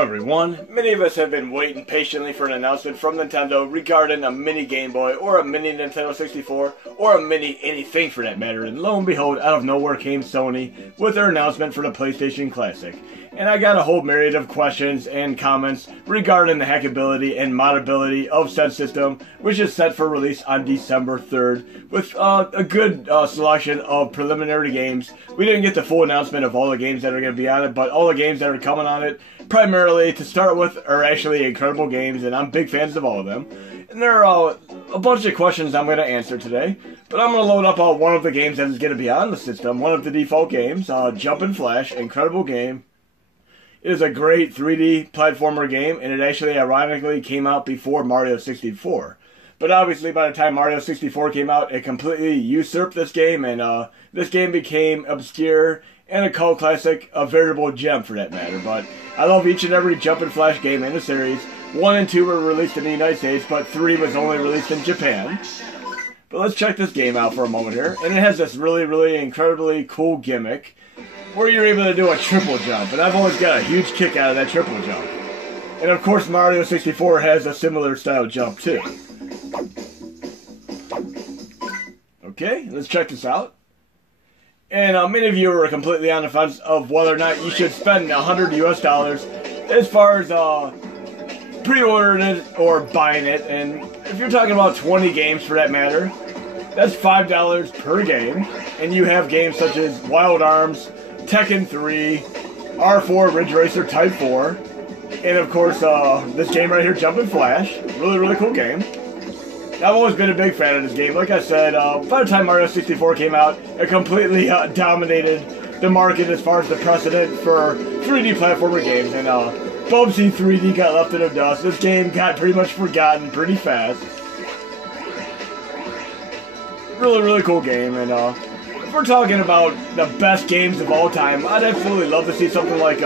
Hello everyone, many of us have been waiting patiently for an announcement from Nintendo regarding a mini Game Boy or a mini Nintendo 64 or a mini anything for that matter, and lo and behold, out of nowhere came Sony with their announcement for the PlayStation Classic. And I got a whole myriad of questions and comments regarding the hackability and modability of said system, which is set for release on December 3rd, with a good selection of preliminary games. We didn't get the full announcement of all the games that are going to be on it, but all the games that are coming on it, primarily to start with, are actually incredible games, and I'm big fans of all of them. And there are a bunch of questions I'm going to answer today, but I'm going to load up one of the games that is going to be on the system, one of the default games, Jumpin' Flash, incredible game. It is a great 3D platformer game, and it actually ironically came out before Mario 64. But obviously by the time Mario 64 came out, it completely usurped this game, and this game became obscure and a cult classic, a veritable gem for that matter. But I love each and every Jumpin' Flash game in the series. 1 and 2 were released in the United States, but 3 was only released in Japan. But let's check this game out for a moment here. And it has this really incredibly cool gimmick where you're able to do a triple jump, and I've always got a huge kick out of that triple jump. And of course Mario 64 has a similar style jump too. Okay, let's check this out. And many of you are completely on the fence of whether or not you should spend $100 US as far as pre-ordering it or buying it. And if you're talking about 20 games for that matter, that's $5 per game. And you have games such as Wild Arms, Tekken 3, R4 Ridge Racer Type 4, and of course this game right here, Jumpin' Flash. Really cool game. I've always been a big fan of this game. Like I said, by the time Mario 64 came out, it completely dominated the market as far as the precedent for 3D platformer games, and Bubsy 3D got left in the dust. This game got pretty much forgotten pretty fast. Really cool game, and if we're talking about the best games of all time, I'd absolutely love to see something like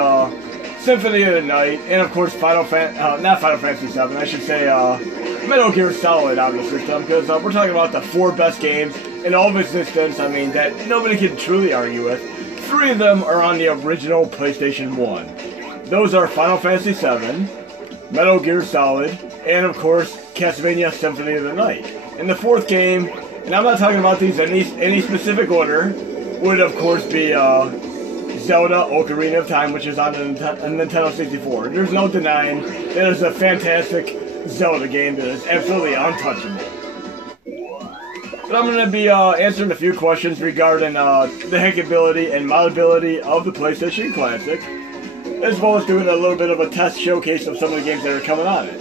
Symphony of the Night, and of course not Final Fantasy 7, I should say Metal Gear Solid on the system, because we're talking about the 4 best games in all of existence, I mean, that nobody can truly argue with. 3 of them are on the original PlayStation 1. Those are Final Fantasy 7, Metal Gear Solid, and of course Castlevania Symphony of the Night. And the 4th game, and I'm not talking about these in any specific order, would of course be Zelda Ocarina of Time, which is on the Nintendo 64. There's no denying that is a fantastic Zelda game that is absolutely untouchable. But I'm going to be answering a few questions regarding the hackability and modability of the PlayStation Classic, as well as doing a little bit of a test showcase of some of the games that are coming on it.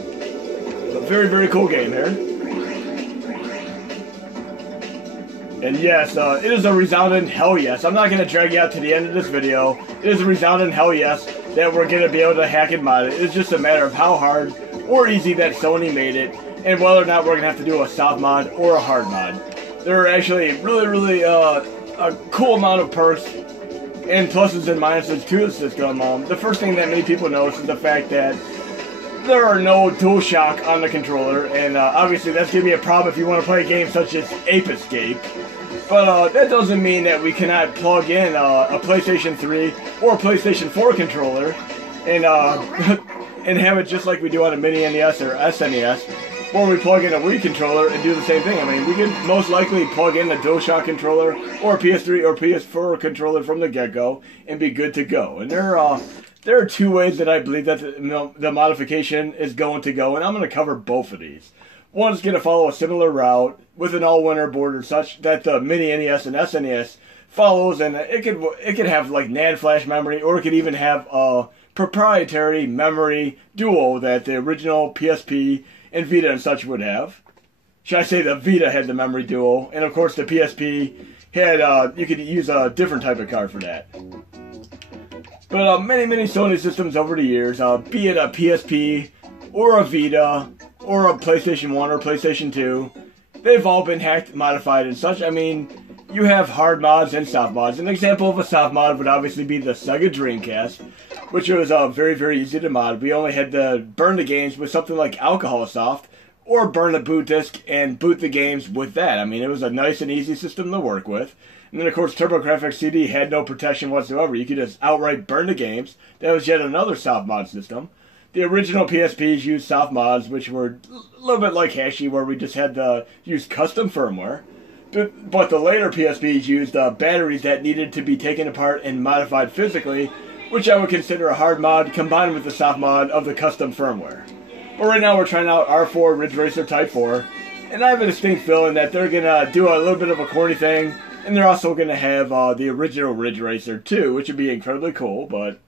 A very cool game here. And yes, it is a resounding hell yes. I'm not going to drag you out to the end of this video. It is a resounding hell yes that we're going to be able to hack and mod it. It's just a matter of how hard or easy that Sony made it, and whether or not we're going to have to do a soft mod or a hard mod. There are actually really a cool amount of perks and pluses and minuses to the system. The first thing that many people notice is the fact that there are no DualShock on the controller, and obviously that's going to be a problem if you want to play games such as Ape Escape. But that doesn't mean that we cannot plug in a PlayStation 3 or a PlayStation 4 controller and and have it just like we do on a Mini NES or SNES, where we plug in a Wii controller and do the same thing. I mean, we could most likely plug in a DualShock controller or a PS3 or PS4 controller from the get-go and be good to go. And there are 2 ways that I believe that the modification is going to go, and I'm going to cover both of these. One is going to follow a similar route with an all-winner board or such that the Mini NES and SNES follows, and it could have like NAND flash memory, or it could even have a proprietary memory duo that the original PSP and Vita and such would have. Should I say the Vita had the memory duo, and of course the PSP had you could use a different type of card for that. But many Sony systems over the years, be it a PSP or a Vita or a PlayStation 1 or PlayStation 2, they've all been hacked, modified, and such. I mean, you have hard mods and soft mods. An example of a soft mod would obviously be the Sega Dreamcast, which was very easy to mod. We only had to burn the games with something like Alcohol Soft, or burn a boot disk and boot the games with that. I mean, it was a nice and easy system to work with. And then, of course, TurboGrafx CD had no protection whatsoever. You could just outright burn the games. That was yet another soft mod system. The original PSPs used soft mods, which were a little bit like Hashi, where we just had to use custom firmware. But the later PSPs used batteries that needed to be taken apart and modified physically, which I would consider a hard mod combined with the soft mod of the custom firmware. But right now we're trying out R4 Ridge Racer Type 4, and I have a distinct feeling that they're going to do a little bit of a corny thing, and they're also going to have the original Ridge Racer 2, which would be incredibly cool, but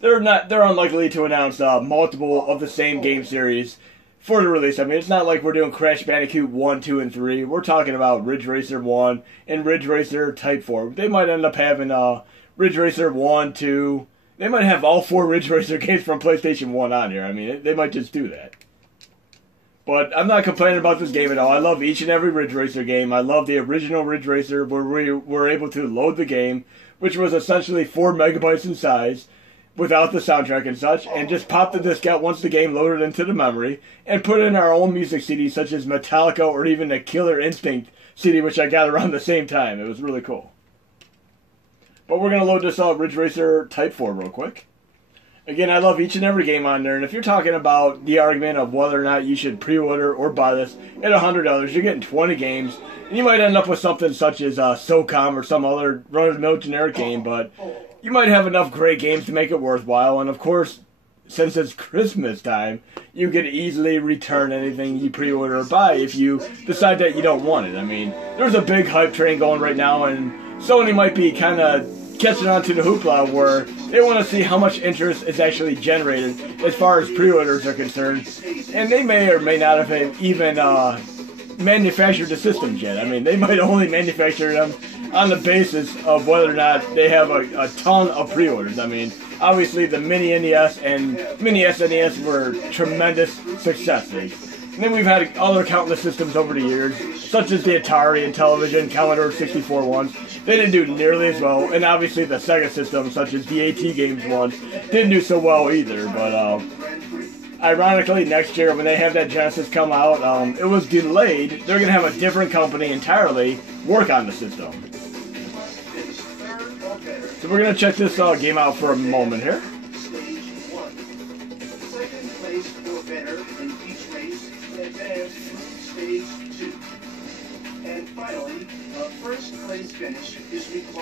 they're unlikely to announce multiple of the same game series for the release. I mean, it's not like we're doing Crash Bandicoot 1, 2, and 3. We're talking about Ridge Racer 1 and Ridge Racer Type 4. They might end up having Ridge Racer 1, 2. They might have all 4 Ridge Racer games from PlayStation 1 on here. I mean, they might just do that. But I'm not complaining about this game at all. I love each and every Ridge Racer game. I love the original Ridge Racer where we were able to load the game, which was essentially 4 megabytes in size, without the soundtrack and such, and just pop the disc out once the game loaded into the memory, and put in our own music CDs such as Metallica or even the Killer Instinct CD, which I got around the same time. It was really cool. But we're going to load this Ridge Racer Type 4 real quick. Again, I love each and every game on there, and if you're talking about the argument of whether or not you should pre-order or buy this, at $100, you're getting 20 games, and you might end up with something such as SOCOM or some other run-of-the-mill generic game, but you might have enough great games to make it worthwhile, and of course, since it's Christmas time, you could easily return anything you pre-order or buy if you decide that you don't want it. I mean, there's a big hype train going right now, and Sony might be kind of catching on to the hoopla where they want to see how much interest is actually generated as far as pre-orders are concerned, and they may or may not have even manufactured the systems yet. I mean, they might only manufacture them on the basis of whether or not they have a ton of pre-orders. I mean, obviously the Mini NES and Mini SNES were tremendous successes. And then we've had other countless systems over the years, such as the Atari and Television, Commodore 64 ones. They didn't do nearly as well, and obviously the Sega systems, such as the AT Games ones, didn't do so well either. But ironically, next year when they have that Genesis come out, it was delayed. They're going to have a different company entirely work on the system. So we're going to check this game out for a moment here.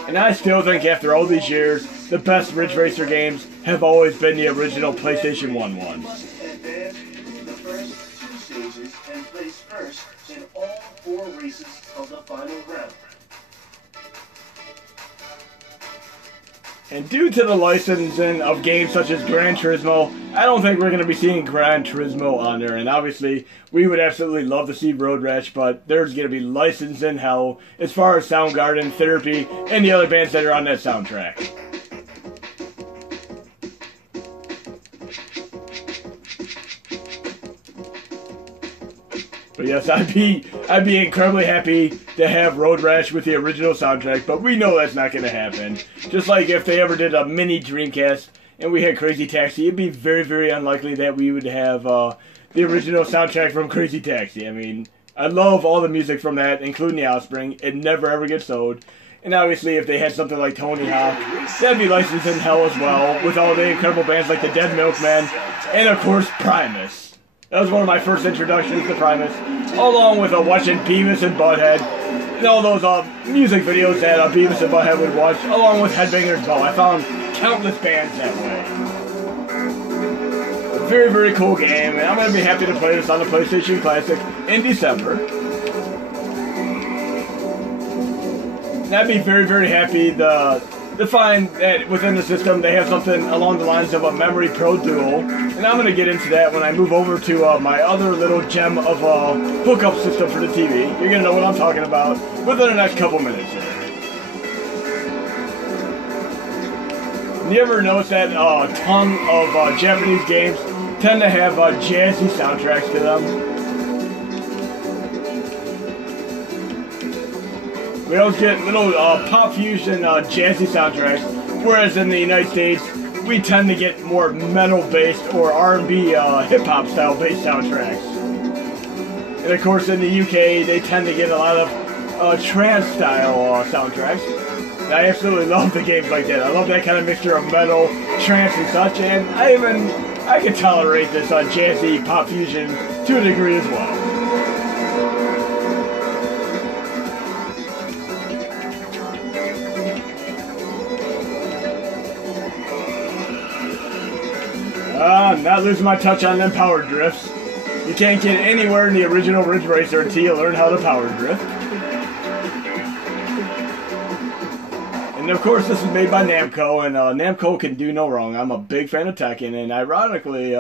And I still think after all these years, the best Ridge Racer games have always been the original PlayStation 1 ones. The first 2 stages and place first in all 4 races of the final round. And due to the licensing of games such as Gran Turismo, I don't think we're going to be seeing Gran Turismo on there. And obviously, we would absolutely love to see Road Rash, but there's going to be licensing hell as far as Soundgarden, Therapy, and the other bands that are on that soundtrack. But yes, I'd be incredibly happy to have Road Rash with the original soundtrack, but we know that's not going to happen. Just like if they ever did a mini Dreamcast and we had Crazy Taxi, it'd be very, very unlikely that we would have the original soundtrack from Crazy Taxi. I mean, I love all the music from that, including The Offspring. It never ever gets old. And obviously, if they had something like Tony Hawk, that'd be licensed in hell as well, with all the incredible bands like the Dead Milkmen, and of course, Primus. That was one of my first introductions to Primus, along with watching Beavis and Butthead, and all those music videos that Beavis and Butthead would watch, along with Headbangers Ball. I found countless bands that way. Very, very cool game, and I'm going to be happy to play this on the PlayStation Classic in December. And I'd be very, very happy to find that within the system they have something along the lines of a Memory Pro Duo, and I'm going to get into that when I move over to my other little gem of a hookup system for the TV. You're going to know what I'm talking about within the next couple minutes here. And you ever notice that a ton of Japanese games tend to have jazzy soundtracks to them? We always get little pop fusion jazzy soundtracks, whereas in the United States, we tend to get more metal-based or R&B hip-hop style-based soundtracks. And of course, in the UK, they tend to get a lot of trance-style soundtracks. And I absolutely love the games like that. I love that kind of mixture of metal, trance, and such. And I I can tolerate this jazzy pop fusion to a degree as well. Not losing my touch on them power drifts. You can't get anywhere in the original Ridge Racer until you learn how to power drift. And of course, this is made by Namco, and Namco can do no wrong. I'm a big fan of Tekken, and ironically,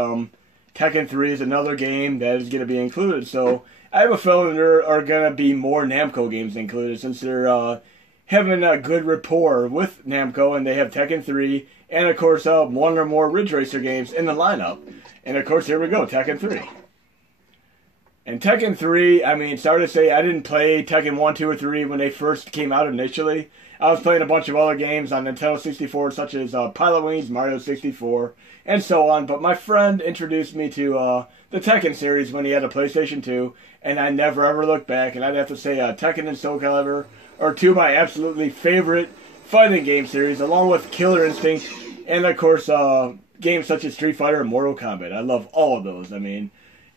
Tekken 3 is another game that is going to be included. So I have a feeling there are going to be more Namco games included, since they're having a good rapport with Namco, and they have Tekken 3, and of course one or more Ridge Racer games in the lineup. And of course, here we go, Tekken 3. And Tekken 3, I mean, sorry to say, I didn't play Tekken 1, 2, or 3 when they first came out initially. I was playing a bunch of other games on Nintendo 64, such as Pilot Wings, Mario 64, and so on. But my friend introduced me to the Tekken series when he had a PlayStation 2, and I never ever looked back. And I'd have to say Tekken and Soul Calibur are two of my absolutely favorite fighting game series, along with Killer Instinct, and of course games such as Street Fighter and Mortal Kombat. I love all of those. I mean,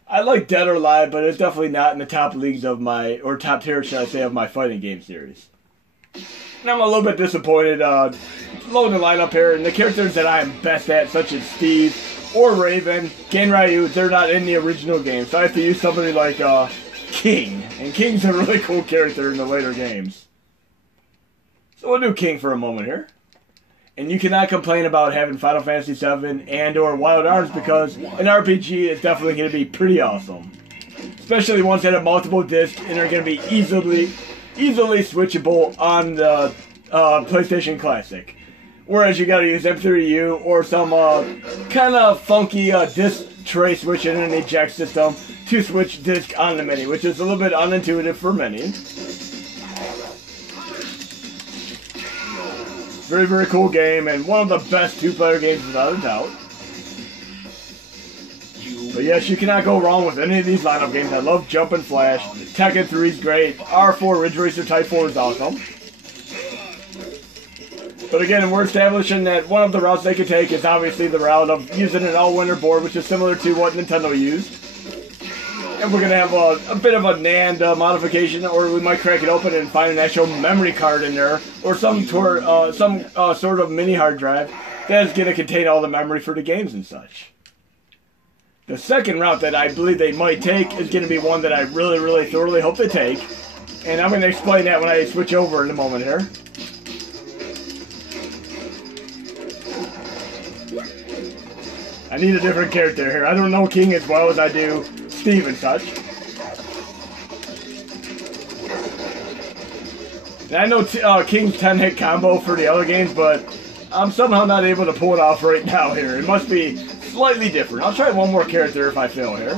I like Dead or Alive, but it's definitely not in the top leagues of my, or top tier, should I say, of my fighting game series. And I'm a little bit disappointed loading the lineup here, and the characters that I am best at, such as Steve or Raven, Gen Ryu, they're not in the original game, so I have to use somebody like King, and King's a really cool character in the later games. So we'll do King for a moment here. And you cannot complain about having Final Fantasy VII and or Wild Arms, because an RPG is definitely going to be pretty awesome. Especially ones that have multiple discs and are going to be easily switchable on the PlayStation Classic. Whereas you got to use M3U or some kind of funky disc tray switch in an eject system to switch disc on the mini, which is a little bit unintuitive for many. Very, very cool game, and one of the best two-player games without a doubt. But yes, you cannot go wrong with any of these lineup games. I love Jump and Flash. Tekken 3 is great. R4 Ridge Racer Type 4 is awesome. But again, we're establishing that one of the routes they could take is obviously the route of using an all-winner board, which is similar to what Nintendo used. And we're going to have a bit of a NAND modification, or we might crack it open and find an actual memory card in there, or some sort of mini hard drive that is going to contain all the memory for the games and such. The second route that I believe they might take is going to be one that I really, really thoroughly hope they take. And I'm going to explain that when I switch over in a moment here. I need a different character here. I don't know King as well as I do Steve and such. And I know King's 10-hit combo for the other games, but I'm somehow not able to pull it off right now here. It must be slightly different. I'll try one more character if I fail here.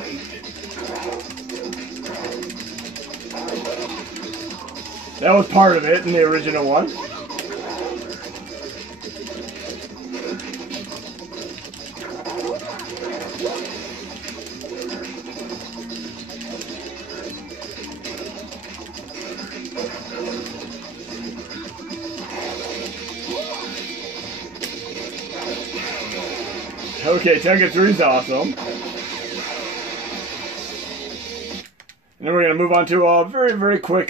That was part of it in the original one. Okay, Tekken 3 is awesome. And then we're going to move on to a very, very quick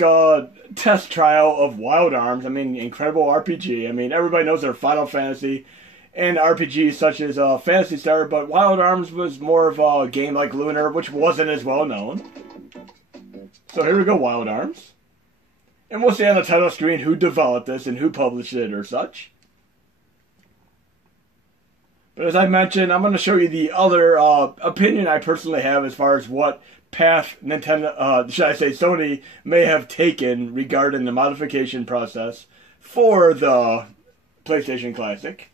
test trial of Wild Arms. I mean, incredible RPG. I mean, everybody knows their Final Fantasy and RPGs such as Phantasy Star, but Wild Arms was more of a game like Lunar, which wasn't as well known. So here we go, Wild Arms. And we'll see on the title screen who developed this and who published it or such. But as I mentioned, I'm going to show you the other opinion I personally have as far as what path Nintendo, should I say Sony, may have taken regarding the modification process for the PlayStation Classic.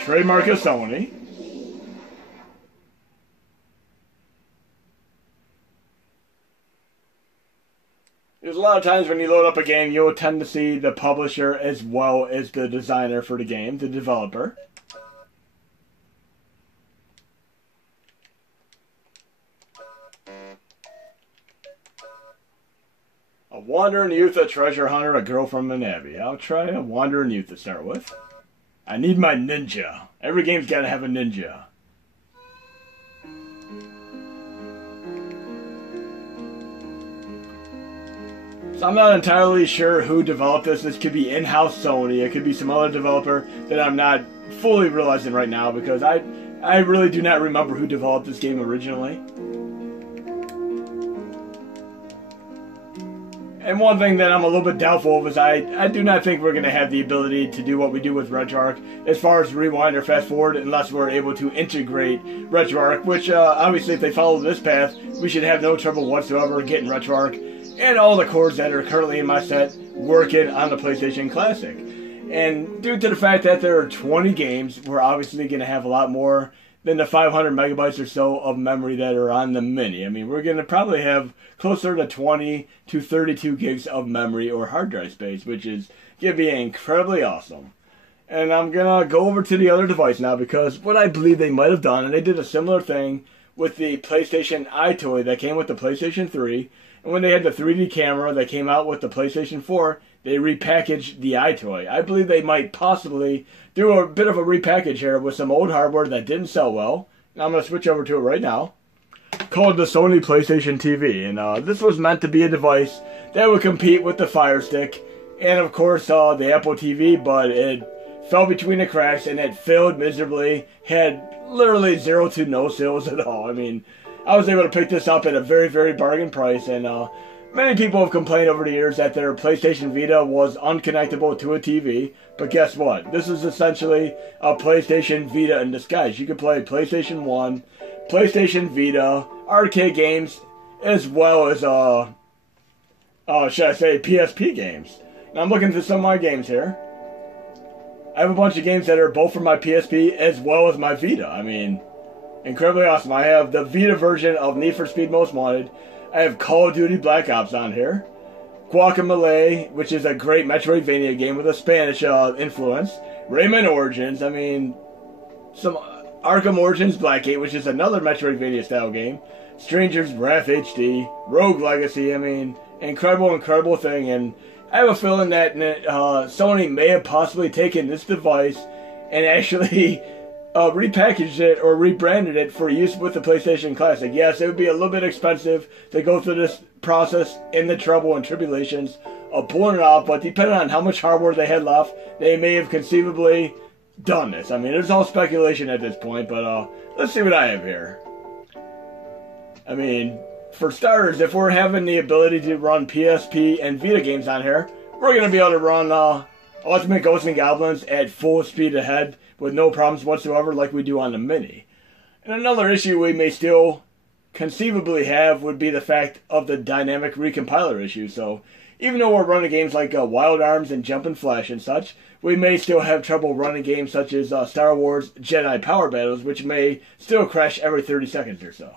Trademark of Sony. There's a lot of times when you load up a game, you'll tend to see the publisher as well as the designer for the game, the developer. Wandering Youth, a treasure hunter, a girl from an abbey. I'll try a Wandering Youth to start with. I need my ninja. Every game's got to have a ninja. So I'm not entirely sure who developed this. This could be in-house Sony. It could be some other developer that I'm not fully realizing right now because I really do not remember who developed this game originally. And one thing that I'm a little bit doubtful of is I do not think we're going to have the ability to do what we do with RetroArch as far as rewind or fast forward unless we're able to integrate RetroArch, which obviously if they follow this path, we should have no trouble whatsoever getting RetroArch and all the cords that are currently in my set working on the PlayStation Classic. And due to the fact that there are 20 games, we're obviously going to have a lot more than the 500 megabytes or so of memory that are on the Mini. I mean, we're going to probably have closer to 20 to 32 gigs of memory or hard drive space, which is going to be incredibly awesome. And I'm going to go over to the other device now because what I believe they might have done, and they did a similar thing with the PlayStation iToy that came with the PlayStation 3, and when they had the 3D camera that came out with the PlayStation 4, they repackaged the iToy. I believe they might possibly do a bit of a repackage here with some old hardware that didn't sell well. Now I'm going to switch over to it right now. Called the Sony PlayStation TV. And this was meant to be a device that would compete with the Fire Stick and of course the Apple TV, but it fell between the cracks and it failed miserably. Had literally zero to no sales at all. I mean, I was able to pick this up at a very, very bargain price, and many people have complained over the years that their PlayStation Vita was unconnectable to a TV, but guess what? This is essentially a PlayStation Vita in disguise. You can play PlayStation 1, PlayStation Vita, arcade games, as well as, should I say, PSP games. Now I'm looking through some of my games here. I have a bunch of games that are both from my PSP as well as my Vita. I mean, incredibly awesome. I have the Vita version of Need for Speed Most Wanted. I have Call of Duty Black Ops on here. Guacamelee, which is a great Metroidvania game with a Spanish influence. Rayman Origins, I mean, some Arkham Origins Blackgate, which is another Metroidvania style game. Stranger's Wrath HD, Rogue Legacy, I mean, incredible thing. And I have a feeling that Sony may have possibly taken this device and actually repackaged it or rebranded it for use with the PlayStation Classic. Yes, it would be a little bit expensive to go through this process in the trouble and tribulations of pulling it off, but depending on how much hardware they had left, they may have conceivably done this. I mean, it's all speculation at this point, but let's see what I have here. I mean, for starters, if we're having the ability to run PSP and Vita games on here, we're going to be able to run Ultimate Ghosts and Goblins at full speed ahead with no problems whatsoever like we do on the Mini. And another issue we may still conceivably have would be the fact of the dynamic recompiler issue. So even though we're running games like Wild Arms and Jump and Flash and such, we may still have trouble running games such as Star Wars Jedi Power Battles, which may still crash every 30 seconds or so.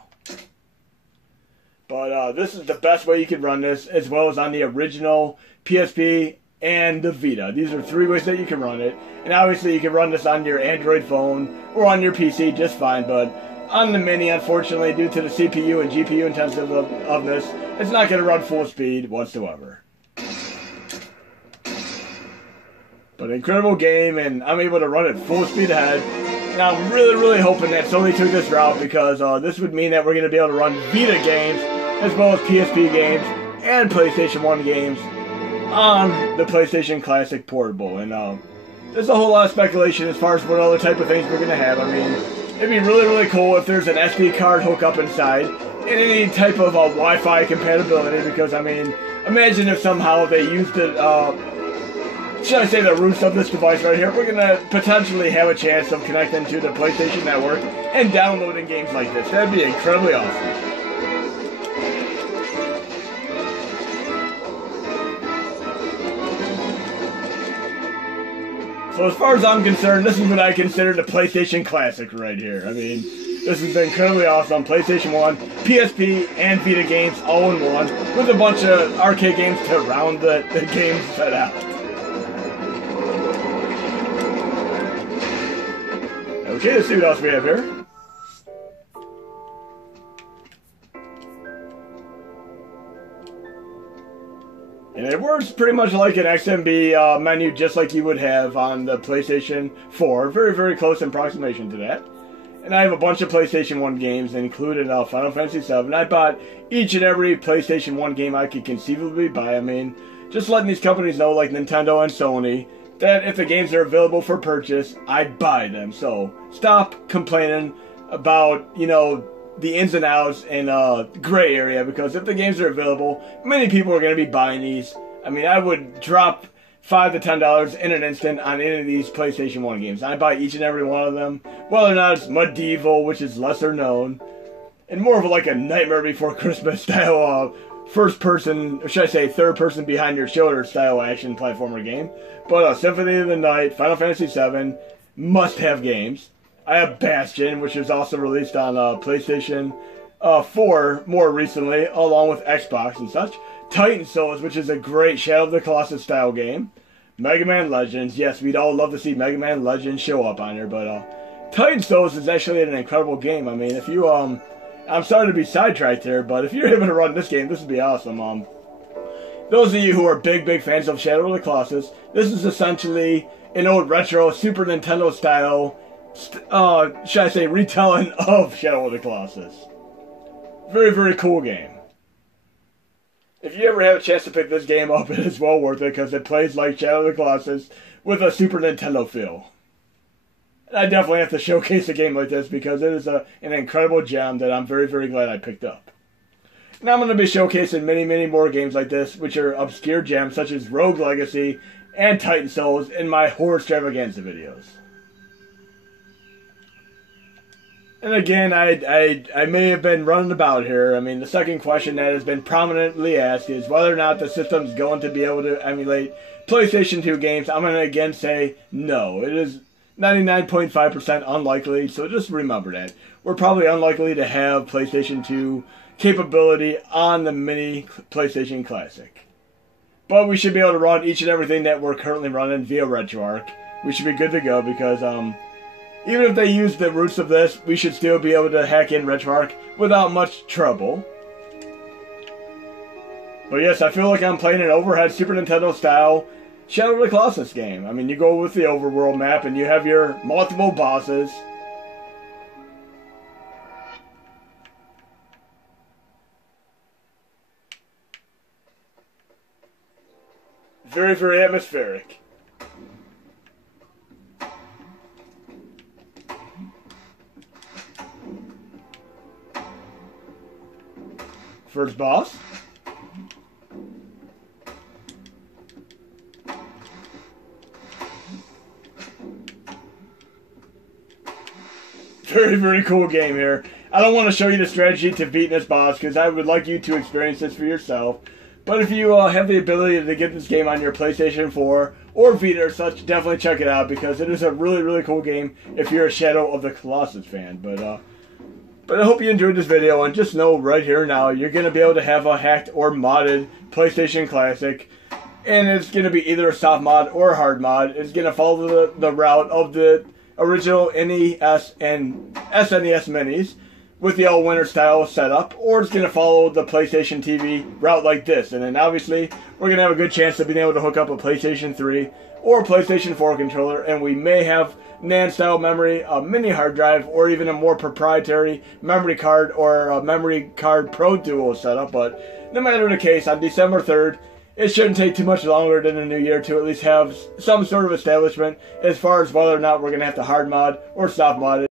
But this is the best way you can run this, as well as on the original PSP and the Vita. These are 3 ways that you can run it. And obviously you can run this on your Android phone or on your PC just fine, but on the Mini, unfortunately, due to the CPU and GPU intensive of this, it's not going to run full speed whatsoever. But incredible game, and I'm able to run it full speed ahead. Now I'm really hoping that Sony took this route because this would mean that we're going to be able to run Vita games as well as PSP games and PlayStation 1 games on the PlayStation Classic Portable. And there's a whole lot of speculation as far as what other type of things we're going to have. I mean, it'd be really cool if there's an SD card hookup inside and any type of Wi-Fi compatibility, because I mean, imagine if somehow they used it, should I say the roots of this device right here, we're going to potentially have a chance of connecting to the PlayStation Network and downloading games like this. That'd be incredibly awesome. So as far as I'm concerned, this is what I consider the PlayStation Classic right here. I mean, this is incredibly awesome. PlayStation 1, PSP, and Vita games all in one, with a bunch of arcade games to round the game set out. Okay, let's see what else we have here. And it works pretty much like an XMB menu, just like you would have on the PlayStation 4. Very, very close approximation to that. And I have a bunch of PlayStation 1 games, including Final Fantasy VII. I bought each and every PlayStation 1 game I could conceivably buy. I mean, just letting these companies know, like Nintendo and Sony, that if the games are available for purchase, I'd buy them. So stop complaining about, you know, the ins and outs and gray area, because if the games are available, many people are going to be buying these. I mean, I would drop $5 to $10 in an instant on any of these PlayStation 1 games. I buy each and every one of them, whether or not it's medieval, which is lesser known, and more of like a Nightmare Before Christmas style first person, or should I say third person behind your shoulder style action platformer game. But Symphony of the Night, Final Fantasy VII, must have games. I have Bastion, which was also released on PlayStation 4 more recently, along with Xbox and such. Titan Souls, which is a great Shadow of the Colossus style game. Mega Man Legends, yes, we'd all love to see Mega Man Legends show up on here, but Titan Souls is actually an incredible game. I mean, if you, I'm sorry to be sidetracked here, but if you're able to run this game, this would be awesome. Those of you who are big fans of Shadow of the Colossus, this is essentially an old retro Super Nintendo style, should I say, retelling of Shadow of the Colossus. Very, very cool game. If you ever have a chance to pick this game up, it is well worth it, because it plays like Shadow of the Colossus with a Super Nintendo feel. And I definitely have to showcase a game like this, because it is an incredible gem that I'm very, very glad I picked up. Now I'm going to be showcasing many more games like this, which are obscure gems, such as Rogue Legacy and Titan Souls, in my Horror Extravaganza videos. And again, I may have been running about here. I mean, the second question that has been prominently asked is whether or not the system is going to be able to emulate PlayStation 2 games. I'm going to again say no. It is 99.5% unlikely, so just remember that. We're probably unlikely to have PlayStation 2 capability on the mini PlayStation Classic. But we should be able to run each and everything that we're currently running via RetroArch. We should be good to go, because even if they use the roots of this, we should still be able to hack in RetroArch without much trouble. But yes, I feel like I'm playing an overhead Super Nintendo style Shadow of the Colossus game. I mean, you go with the overworld map and you have your multiple bosses. Very, very atmospheric. First boss. Very, very cool game here. I don't want to show you the strategy to beat this boss, because I would like you to experience this for yourself. But if you have the ability to get this game on your PlayStation 4 or Vita or such, definitely check it out, because it is a really, really cool game if you're a Shadow of the Colossus fan. But I hope you enjoyed this video, and just know right here now, you're going to be able to have a hacked or modded PlayStation Classic, and it's going to be either a soft mod or a hard mod. It's going to follow the route of the original NES and SNES minis with the all-winter style setup, or it's going to follow the PlayStation TV route like this. And then obviously, we're going to have a good chance of being able to hook up a PlayStation 3 or a PlayStation 4 controller, and we may have NAND-style memory, a mini hard drive, or even a more proprietary memory card or a memory card Pro Duo setup. But no matter the case, on December 3rd, it shouldn't take too much longer than the new year to at least have some sort of establishment as far as whether or not we're going to have to hard mod or soft mod it.